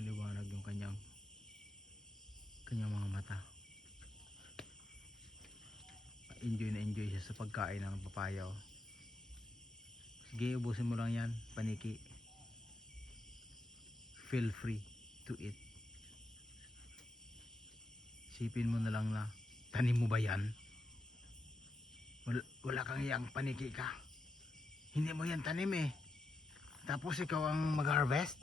maliwanag yung kanyang mga mata. Enjoy na enjoy siya sa pagkain ng papaya. Sige, ubusin mo lang yan, paniki. Feel free to eat. Isipin mo na lang na tanim mo ba yan? Wala kang iyang, paniki ka. Hindi mo yan tanim eh. Tapos ikaw ang mag-harvest.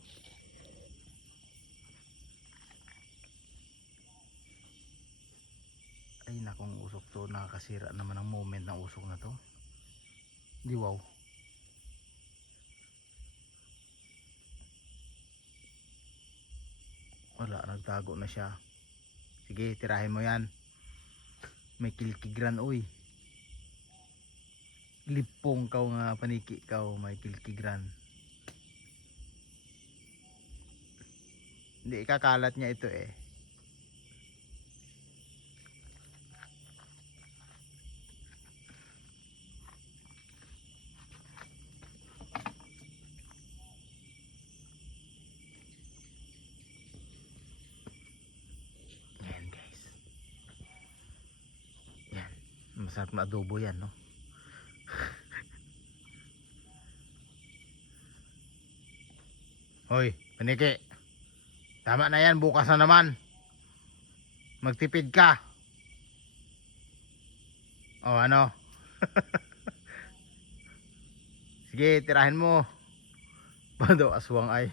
Ay nakong usok to, nakakasira naman ang moment ng usok na to. Di wow. Wala, nagtago na siya. Sige, tirahin mo yan. May kilkigran uy. Lipong kaw nga, paniki kaw, may kilkigran. Hindi ikakalat niya ito eh. Yan guys. Yan. Masarap na adobo yan, no? Hoy, paniki. Tama na yan, bukas na naman. Magtipid ka. O ano? Sige, tirahin mo. Bado aswang ay.